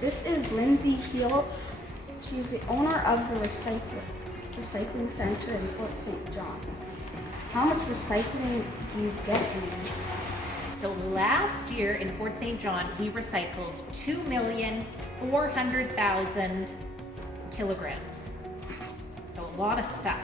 This is Lindsay Heel. She's the owner of the recycling center in Fort St. John. How much recycling do you get in there? So last year in Fort St. John, we recycled 2,400,000 kilograms. So a lot of stuff.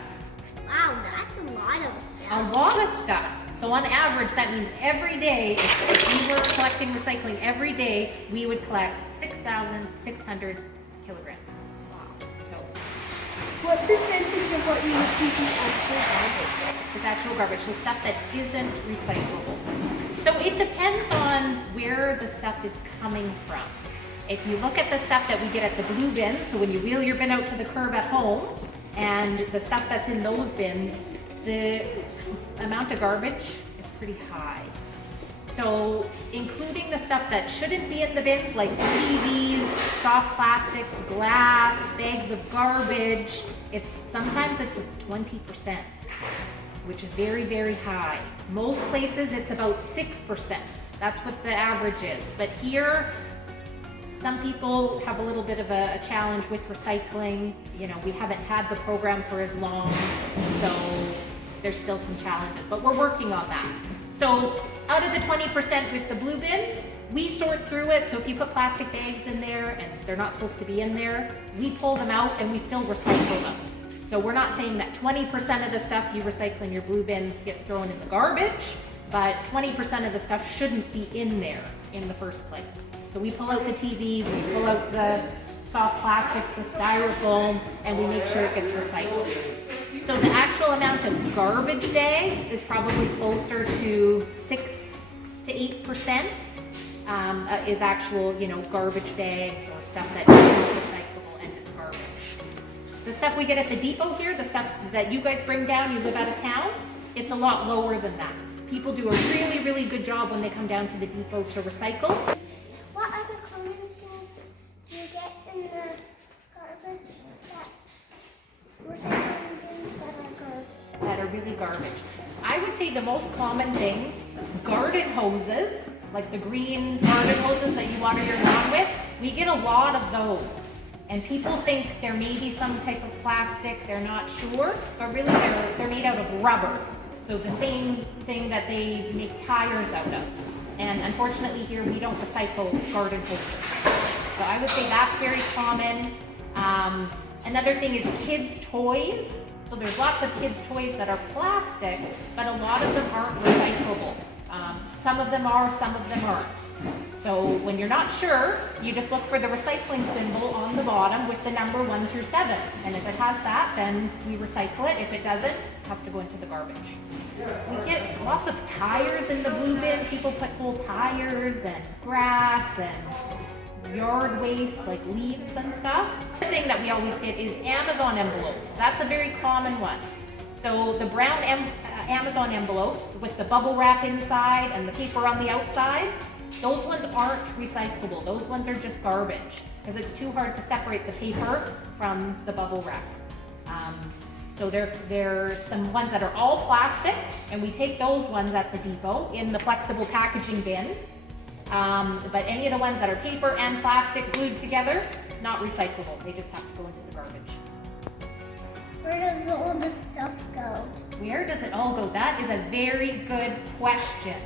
Wow, that's a lot of stuff. A lot of stuff. So on average, that means every day, if we were collecting recycling every day, we would collect 6,600 kilograms. Wow. So What percentage of what you receive is actual garbage? it's actual garbage, so stuff that isn't recyclable. So it depends on where the stuff is coming from. If you look at the stuff that we get at the blue bins, so when you wheel your bin out to the curb at home, and the stuff that's in those bins, the amount of garbage is pretty high. So including the stuff that shouldn't be in the bins, like TVs, soft plastics, glass, bags of garbage, sometimes it's 20%, which is very, very high. Most places it's about 6%. That's what the average is. But here, some people have a little bit of a challenge with recycling. You know, we haven't had the program for as long, so there's still some challenges, but we're working on that. So out of the 20% with the blue bins, we sort through it. So if you put plastic bags in there and they're not supposed to be in there, we pull them out and we still recycle them. So we're not saying that 20% of the stuff you recycle in your blue bins gets thrown in the garbage, but 20% of the stuff shouldn't be in there in the first place. So we pull out the TV, we pull out the soft plastics, the styrofoam, and we make sure it gets recycled. So the actual amount of garbage bags is probably closer to 6 to 8% is actual, garbage bags or stuff that is not recyclable and it's garbage. The stuff we get at the depot here, the stuff that you guys bring down, you live out of town, it's a lot lower than that. People do a really, really good job when they come down to the depot to recycle. What other common things do you get in the garbage that are really garbage? I would say the most common things, garden hoses, like the green garden hoses that you water your lawn with, we get a lot of those. And people think there may be some type of plastic, they're not sure, but really they're made out of rubber. So the same thing that they make tires out of. And unfortunately here we don't recycle garden hoses. So I would say that's very common. Another thing is kids' toys. So there's lots of kids' toys that are plastic, but a lot of them aren't recyclable. Some of them are, some of them aren't. So when you're not sure, you just look for the recycling symbol on the bottom with the number 1 through 7. And if it has that, then we recycle it. If it doesn't, it has to go into the garbage. We get lots of tires in the blue bin. People put whole tires and grass and yard waste like leaves and stuff. The thing that we always get is Amazon envelopes. That's a very common one. So the brown Amazon envelopes with the bubble wrap inside and the paper on the outside, those ones aren't recyclable. Those ones are just garbage because it's too hard to separate the paper from the bubble wrap. So there's some ones that are all plastic, and we take those ones at the depot in the flexible packaging bin. But any of the ones that are paper and plastic glued together, not recyclable. They just have to go into the garbage. Where does all this stuff go? Where does it all go? That is a very good question.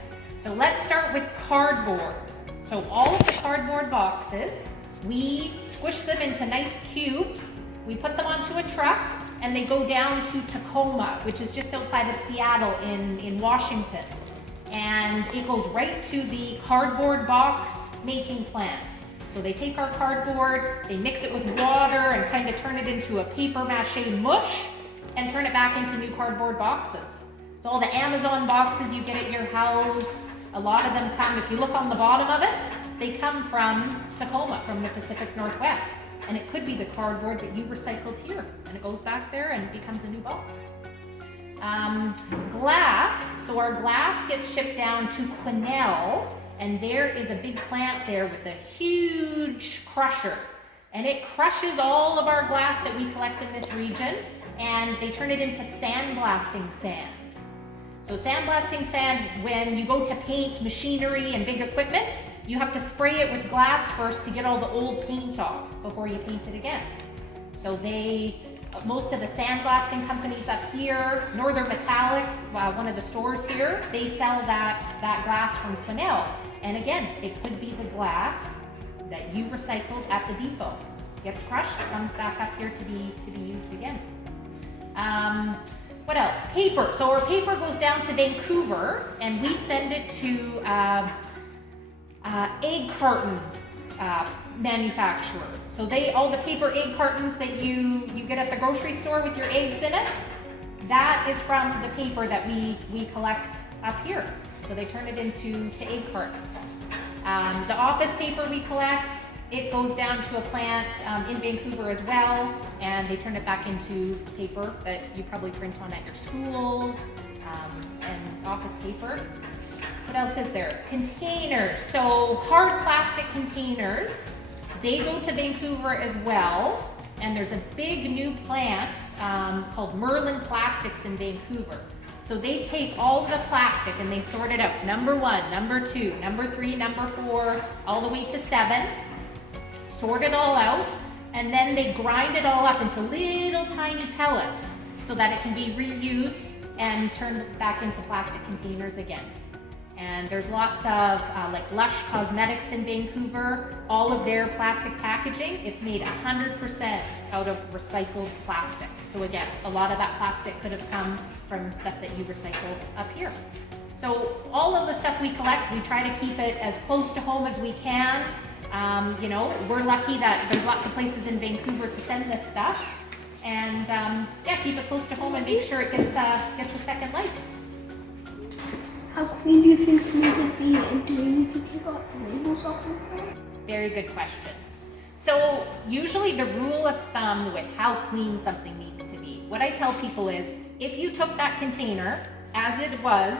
So let's start with cardboard. So all of the cardboard boxes, we squish them into nice cubes. We put them onto a truck and they go down to Tacoma, which is just outside of Seattle in Washington. And it goes right to the cardboard box making plant. So they take our cardboard, they mix it with water and kind of turn it into a paper mache mush and turn it back into new cardboard boxes. So all the Amazon boxes you get at your house, a lot of them come, if you look on the bottom of it, they come from Tacoma, from the Pacific Northwest. And it could be the cardboard that you recycled here. And it goes back there and becomes a new box. Glass, so our glass gets shipped down to Quesnel, and there is a big plant there with a huge crusher. And it crushes all of our glass that we collect in this region, and they turn it into sandblasting sand. So sandblasting sand, when you go to paint machinery and big equipment, you have to spray it with glass first to get all the old paint off before you paint it again. So most of the sandblasting companies up here, Northern Metallic, one of the stores here, they sell that glass from Cornell. And again, it could be the glass that you recycled at the depot. Gets crushed, comes back up here to be used again. What else? Paper. So our paper goes down to Vancouver, and we send it to egg carton manufacturer. So all the paper egg cartons that you get at the grocery store with your eggs in it, that is from the paper that we collect up here. So they turn it into egg cartons. The office paper we collect, it goes down to a plant in Vancouver as well, and they turn it back into paper that you probably print on at your schools, and office paper. What else is there? Containers. So hard plastic containers, they go to Vancouver as well, and there's a big new plant called Merlin Plastics in Vancouver. So they take all of the plastic and they sort it out. Number 1, number 2, number 3, number 4, all the way to 7. Sort it all out, and then they grind it all up into little tiny pellets so that it can be reused and turned back into plastic containers again. And there's lots of like Lush Cosmetics in Vancouver, all of their plastic packaging, it's made 100% out of recycled plastic. So again, a lot of that plastic could have come from stuff that you recycled up here. So all of the stuff we collect, we try to keep it as close to home as we can. You know, we're lucky that there's lots of places in Vancouver to send this stuff, and yeah, keep it close to home and make sure it gets a second life. How clean do you think it needs to be, and do you need to take off the labels off of it? Very good question. So usually the rule of thumb with how clean something needs to be, what I tell people is, if you took that container as it was,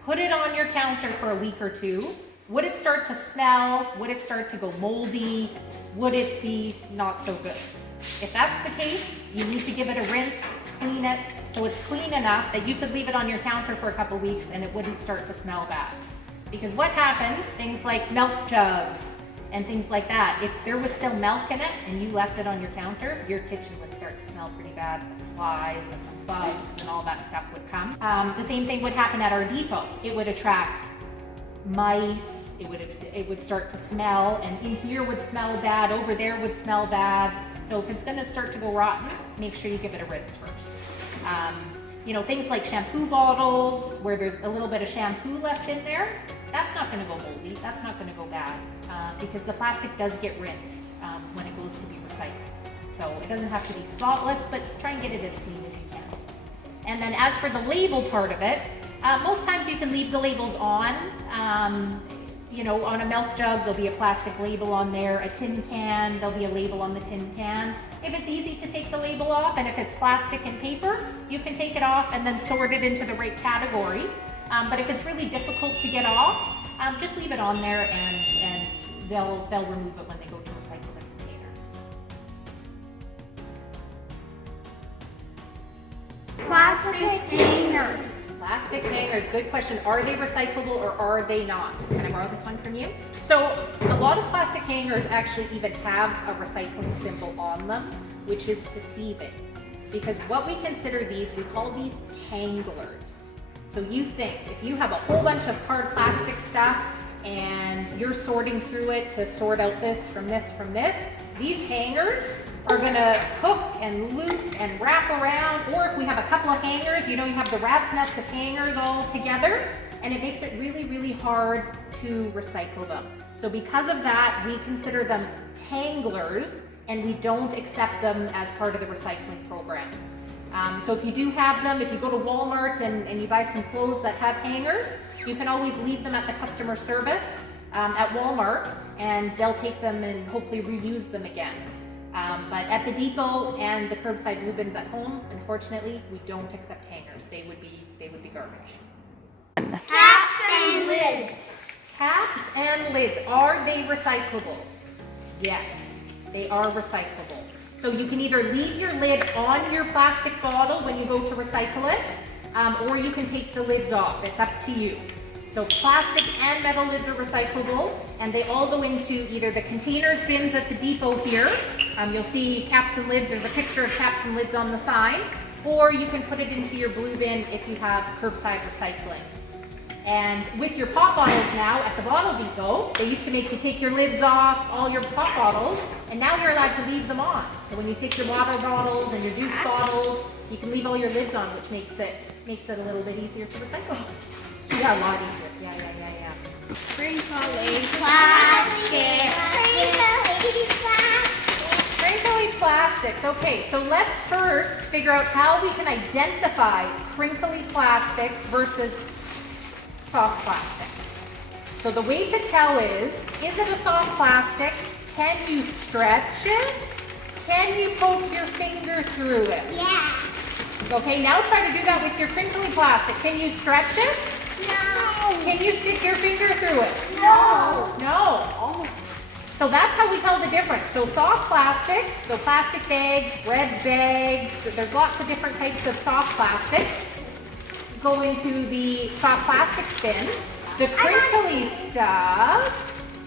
put it on your counter for a week or two, would it start to smell? Would it start to go moldy? Would it be not so good? If that's the case, you need to give it a rinse, clean it, so it's clean enough that you could leave it on your counter for a couple weeks and it wouldn't start to smell bad. Because what happens, things like milk jugs and things like that, if there was still milk in it and you left it on your counter, your kitchen would start to smell pretty bad. Flies and bugs and all that stuff would come. The same thing would happen at our depot. It would attract mice, it would start to smell, and in here would smell bad, over there would smell bad. So if it's gonna start to go rotten, make sure you give it a rinse first. You know, things like shampoo bottles, where there's a little bit of shampoo left in there, that's not gonna go moldy, that's not gonna go bad, because the plastic does get rinsed when it goes to be recycled. So it doesn't have to be spotless, but try and get it as clean as you can. And then as for the label part of it, most times you can leave the labels on. You know, on a milk jug, there'll be a plastic label on there. A tin can, there'll be a label on the tin can. If it's easy to take the label off, and if it's plastic and paper, you can take it off and then sort it into the right category. But if it's really difficult to get off, just leave it on there, and they'll remove it when they go to recycle the container. Plastic hangers. Plastic hangers, good question. Are they recyclable or are they not? Can I borrow this one from you? So a lot of plastic hangers actually even have a recycling symbol on them, which is deceiving. Because what we consider these, we call these tanglers. So you think, if you have a whole bunch of hard plastic stuff and you're sorting through it to sort out this from this from this, these hangers are gonna hook and loop and wrap around, or if we have a couple of hangers, you know, you have the rat's nest of hangers all together, and it makes it really, really hard to recycle them. So because of that, we consider them tanglers, and we don't accept them as part of the recycling program. So if you do have them, if you go to Walmart and you buy some clothes that have hangers, you can always leave them at the customer service at Walmart, and they'll take them and hopefully reuse them again. But at the depot and the curbside blue bins at home, unfortunately, we don't accept hangers. They would be garbage. Caps and lids. Caps and lids, are they recyclable? Yes, they are recyclable. So you can either leave your lid on your plastic bottle when you go to recycle it, or you can take the lids off. It's up to you. So plastic and metal lids are recyclable, and they all go into either the containers bins at the depot here. You'll see caps and lids. There's a picture of caps and lids on the sign. Or you can put it into your blue bin if you have curbside recycling. And with your pop bottles now at the bottle depot, they used to make you take your lids off, all your pop bottles, and now you're allowed to leave them on. So when you take your water bottles and your juice bottles, you can leave all your lids on, which makes it a little bit easier to recycle. Yeah, a lot easier. Yeah. Crinkly plastic. Crinkly plastics. Okay, so let's first figure out how we can identify crinkly plastics versus soft plastics. So the way to tell is it a soft plastic? Can you stretch it? Can you poke your finger through it? Yeah. Okay, now try to do that with your crinkly plastic. Can you stretch it? No. Can you stick your finger through it? No. No. Almost. So that's how we tell the difference. So soft plastics, so plastic bags, bread bags, there's lots of different types of soft plastics. Go into the soft plastics bin. The crinkly stuff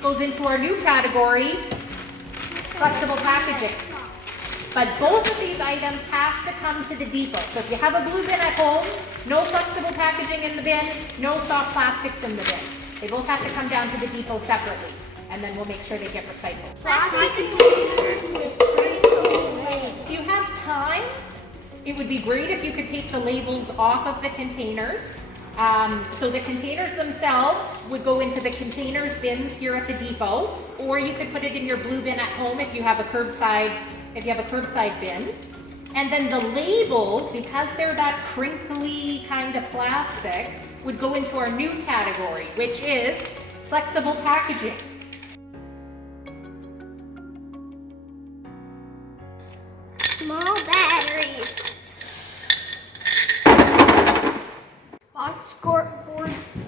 goes into our new category, flexible packaging. But both of these items have to come to the depot. So if you have a blue bin at home, no flexible packaging in the bin, no soft plastics in the bin. They both have to come down to the depot separately, and then we'll make sure they get recycled. Plastic containers with crinkly labels. If you have time, it would be great if you could take the labels off of the containers. So the containers themselves would go into the containers bins here at the depot, or you could put it in your blue bin at home if you have a curbside bin. And then the labels, because they're that crinkly kind of plastic, would go into our new category, which is flexible packaging. Small batteries. Box board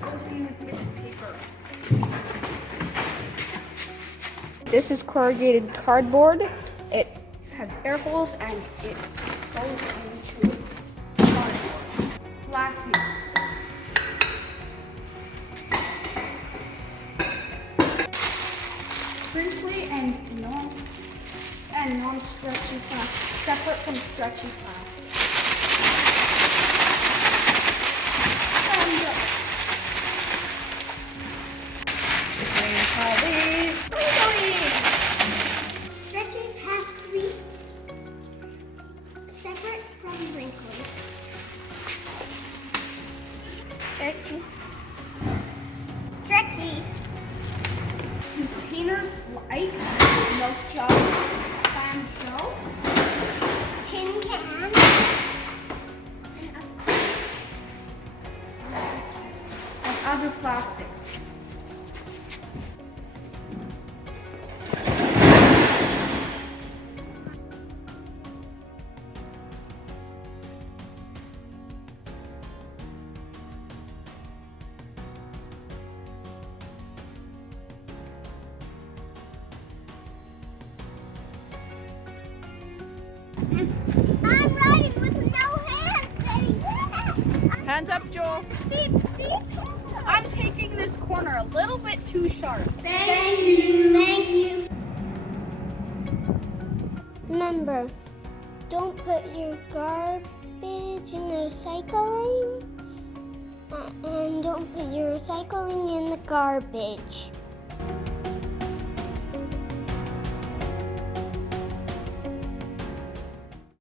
goes in with mixed paper. This is corrugated cardboard. It has air holes and it goes into cardboard. Glassy. Crinkly and non-stretchy plastic, separate from stretchy plastic. Stretches have to be separate from wrinkly. Stretchy. Stretchy. Containers like milk jugs, clamshell, Tin can. and other plastics. I'm riding with no hands, Daddy. Yeah. Hands up, Joel. Steep. I'm taking this corner a little bit too sharp. Thank you. Remember, don't put your garbage in the recycling, and don't put your recycling in the garbage.